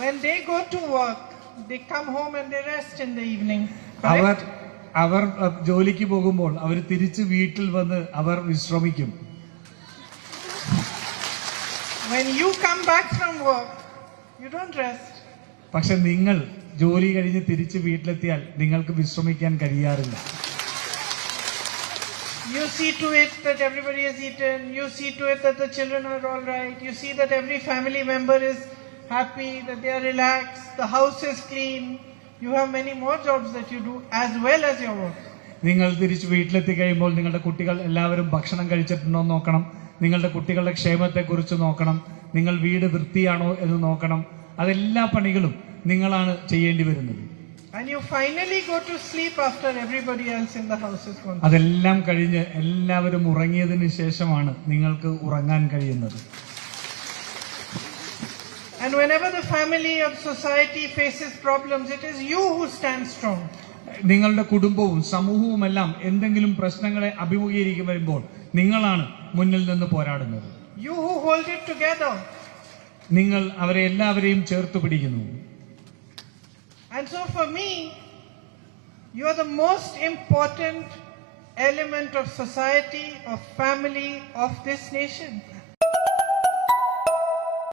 When they go to work, they come home and they rest in the evening. അവർ Correct? അവർ ജോലിക്ക് പോകുമ്പോൾ അവർ തിരിച്ച് വീട്ടിൽ വന്ന് അവർ വിശ്രമിക്കും. When you come back from work, you don't rest. പക്ഷെ നിങ്ങൾ ജോലി കഴിഞ്ഞ് തിരിച്ച് വീട്ടിലെത്തിയാൽ നിങ്ങൾക്ക് വിശ്രമിക്കാൻ കഴിയാറില്ല. You see to it that everybody has eaten. You see to it that the children are all right. You see that every family member is happy, that they are relaxed. The house is clean. You have many more jobs that you do as well as your work. നിങ്ങൾ തിരിച്ച് വീട്ടിലെത്തി കഴിയുമ്പോൾ നിങ്ങളുടെ കുട്ടികൾ എല്ലാവരും ഭക്ഷണം കഴിച്ചിട്ടുണ്ടോ എന്ന് നോക്കണം. നിങ്ങളുടെ കുട്ടികളുടെ ക്ഷേമത്തെക്കുറിച്ച് നോക്കണം. നിങ്ങൾ വീട് വൃത്തിയാണോ എന്ന് നോക്കണം. അതെല്ലാ പണികളും നിങ്ങളാണ് ചെയ്യേണ്ടി വരുന്നത്. And you finally go to sleep after everybody else in the house is gone. അതെല്ലാം കഴിഞ്ഞ് എല്ലാവരും ഉറങ്ങിയതിന് ശേഷമാണ് നിങ്ങൾക്ക് ഉറങ്ങാൻ കഴിയുന്നത്. And whenever the family or society faces problems, it is you who stand strong. നിങ്ങളുടെ കുടുംബവും സമൂഹവുമെല്ലാം എന്തെങ്കിലും പ്രശ്നങ്ങളെ അഭിമുഖീകരിക്കും വരുമ്പോൾ നിങ്ങളാണ് മുന്നിൽ നിന്ന് പോരാടുന്നത്. You who hold it together. നിങ്ങൾ അവരെ എല്ലാവരെയും ചേർത്ത് പിടിക്കുന്നു. And so for me, you are the most important element of society, of family, of this nation.